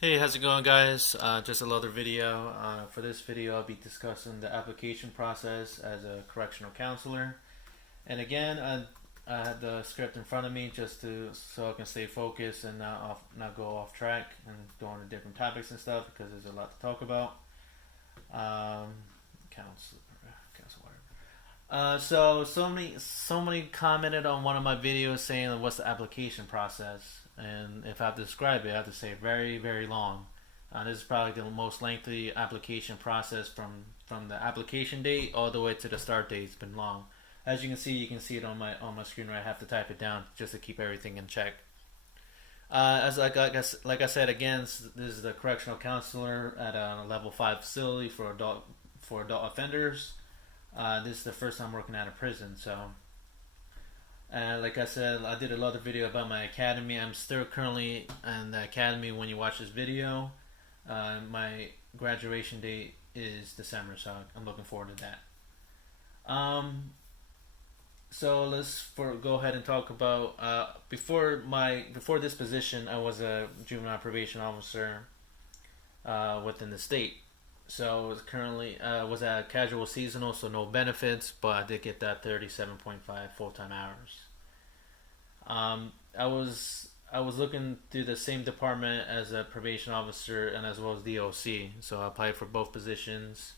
Hey, how's it going, guys? Just another video. For this video, I'll be discussing the application process as a correctional counselor. And again, I had the script in front of me just to so I can stay focused and not go off track and go on to different topics and stuff because there's a lot to talk about. Counselor, counselor. So many commented on one of my videos saying what's the application process, and if I have to describe it, I have to say very very long. This is probably the most lengthy application process from the application date all the way to the start date. It's been long. As you can see it on my screen. Right, I have to type it down just to keep everything in check. Like I said again, this is the correctional counselor at a level 5 facility for adult offenders. This is the first time working out of prison, so like I said, I did another video about my academy. I'm still currently in the academy when you watch this video. My graduation date is December, so I'm looking forward to that. So go ahead and talk about before this position, I was a juvenile probation officer within the state. So I was currently was at casual seasonal, so no benefits, but I did get that 37.5 full time hours. I was looking through the same department as a probation officer and as well as DOC, so I applied for both positions,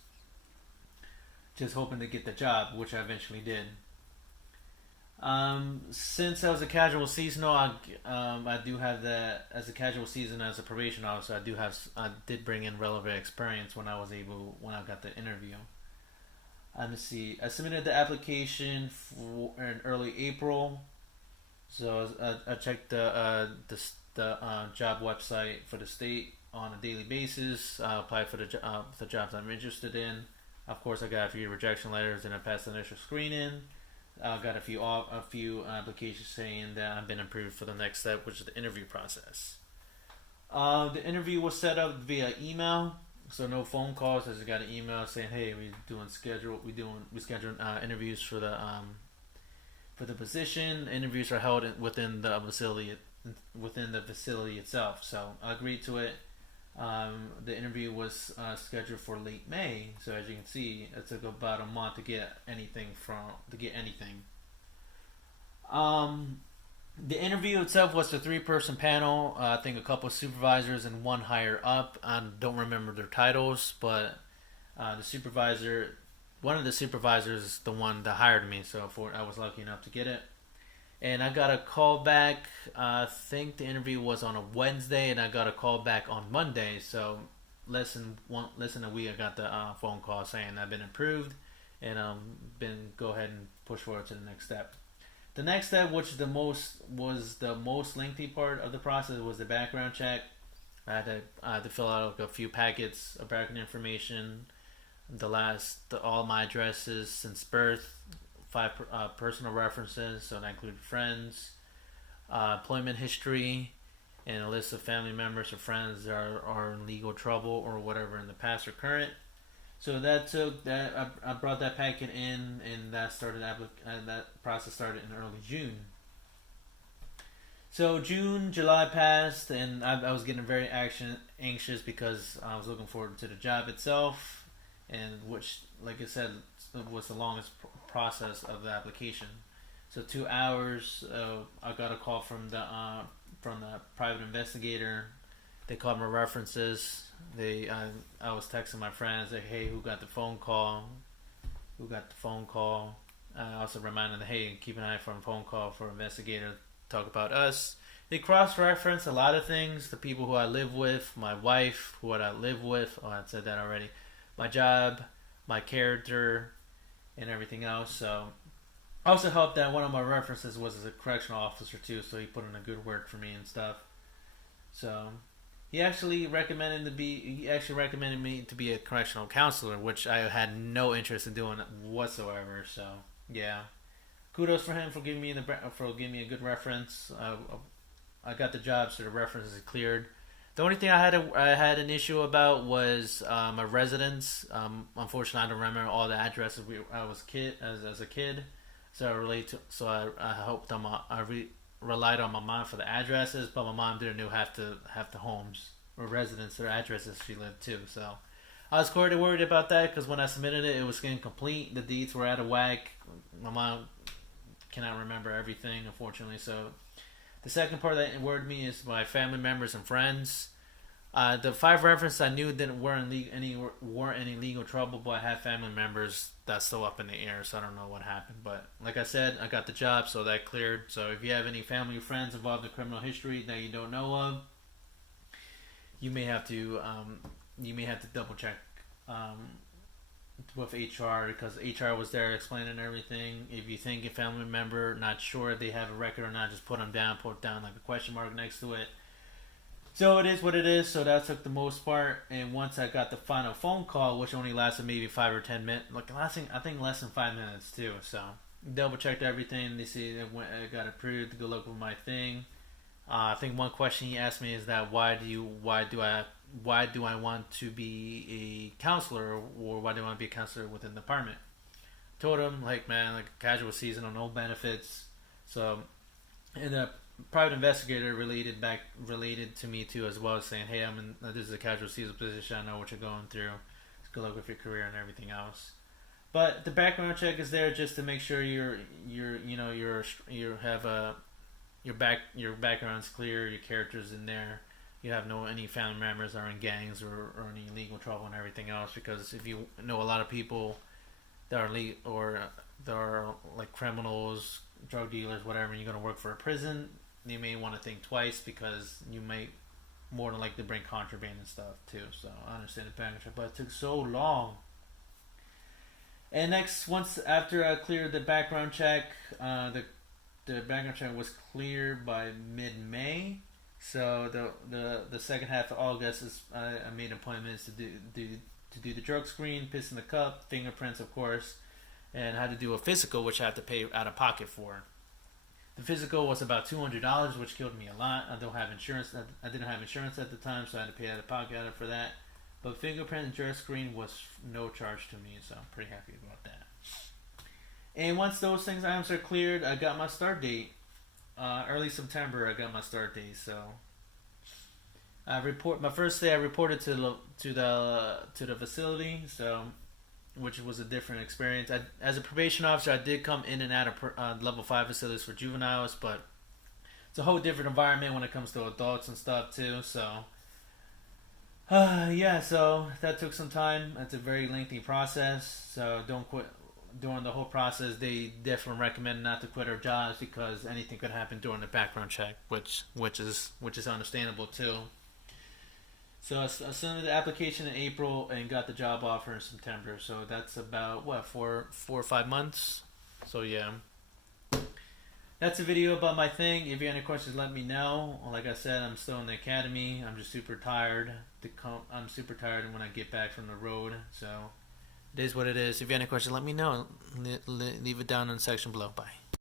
just hoping to get the job, which I eventually did. Since I was a casual seasonal, I do have that as a casual season as a probation officer. I did bring in relevant experience when I got the interview. Let me see. I submitted the application in early April, so I checked the job website for the state on a daily basis. I applied for the jobs I'm interested in. Of course, I got a few rejection letters and I passed the initial screening. I got a few applications saying that I've been approved for the next step, which is the interview process. The interview was set up via email, so no phone calls. I just got an email saying, "Hey, we scheduled interviews for the position. Interviews are held within the facility itself." So I agreed to it. The interview was scheduled for late May, so as you can see, it took about a month to get anything. The interview itself was a three-person panel. I think a couple of supervisors and one higher up. I don't remember their titles, but one of the supervisors, is the one that hired me. So I was lucky enough to get it. And I got a call back. I think the interview was on a Wednesday, and I got a call back on Monday. So less than a week, I got the phone call saying I've been approved, and been go ahead and push forward to the next step. The next step, which was the most lengthy part of the process, was the background check. I had to fill out a few packets of background information, all my addresses since birth, five personal references, so that included friends, employment history, and a list of family members or friends that are in legal trouble or whatever in the past or current. So I brought that packet in, and that process started in early June. So July passed, and I was getting very anxious because I was looking forward to the job itself, and which, like I said, was the longest process of the application. So 2 hours. I got a call from the private investigator. They called my references. I was texting my friends like, "Hey, who got the phone call? Who got the phone call?" I also reminded them, "Hey, keep an eye for a phone call for investigator. Talk about us." They cross-reference a lot of things. The people who I live with, my wife, who I live with. Oh, I said that already. My job, my character, and everything else. So I also helped that one of my references was as a correctional officer too, so he put in a good word for me and stuff. So he actually recommended me to be a correctional counselor, which I had no interest in doing whatsoever. So yeah, kudos for him for giving me a good reference. I got the job, so the reference is cleared. The only thing I had an issue about was my residence. Unfortunately, I don't remember all the addresses I was as a kid, so I hoped relied on my mom for the addresses, but my mom didn't know half the homes or residence or addresses she lived too. So I was quite worried about that because when I submitted it, it was incomplete. The deeds were out of whack. My mom cannot remember everything, unfortunately. So the second part that worried me is my family members and friends. The 5 references I knew weren't any legal trouble, but I had family members that's still up in the air, so I don't know what happened. But like I said, I got the job, so that cleared. So if you have any family or friends involved in criminal history that you don't know of, you may have to double check with HR because HR was there explaining everything. If you think a family member not sure if they have a record or not, just put down like a question mark next to it. So it is what it is. So that took the most part. And once I got the final phone call, which only lasted maybe 5 or 10 minutes, I think less than 5 minutes too. So double checked everything. They see it got approved to go look with my thing. I think one question he asked me is that why do I want to be a counselor, or why do I want to be a counselor within the department? Told him like a casual season on no benefits. So and the private investigator related to me too as well, saying, hey, this is a casual season position. I know what you're going through. Good luck with your career and everything else. But the background check is there just to make sure your background's clear, your character's in there. You have any family members are in gangs or any legal trouble and everything else. Because if you know a lot of people that are like criminals, drug dealers, whatever, and you're going to work for a prison, you may want to think twice because you might more than likely bring contraband and stuff too. So I understand the background check, but it took so long. And once after I cleared the background check, the background check was cleared by mid-May. So the second half of August I made appointments to do the drug screen, piss in the cup, fingerprints, of course, and I had to do a physical, which I had to pay out of pocket for. The physical was about $200, which killed me a lot. I don't have insurance. I didn't have insurance at the time, so I had to pay out of pocket for that. But fingerprint and drug screen was no charge to me, so I'm pretty happy about that. And once those items are cleared, I got my start date. Early September, I got my start date. So my first day I reported to the facility. So, which was a different experience. As a probation officer, I did come in and out of level 5 facilities for juveniles, but it's a whole different environment when it comes to adults and stuff too. So, so that took some time. It's a very lengthy process. So don't quit during the whole process. They definitely recommend not to quit our jobs because anything could happen during the background check, which is understandable too. So I submitted the application in April and got the job offer in September. So that's about 4 or 5 months. So yeah, that's a video about my thing. If you have any questions, let me know. Like I said, I'm still in the academy. I'm just super tired. I'm super tired when I get back from the road. So it is what it is. If you have any questions, let me know. Leave it down in the section below. Bye.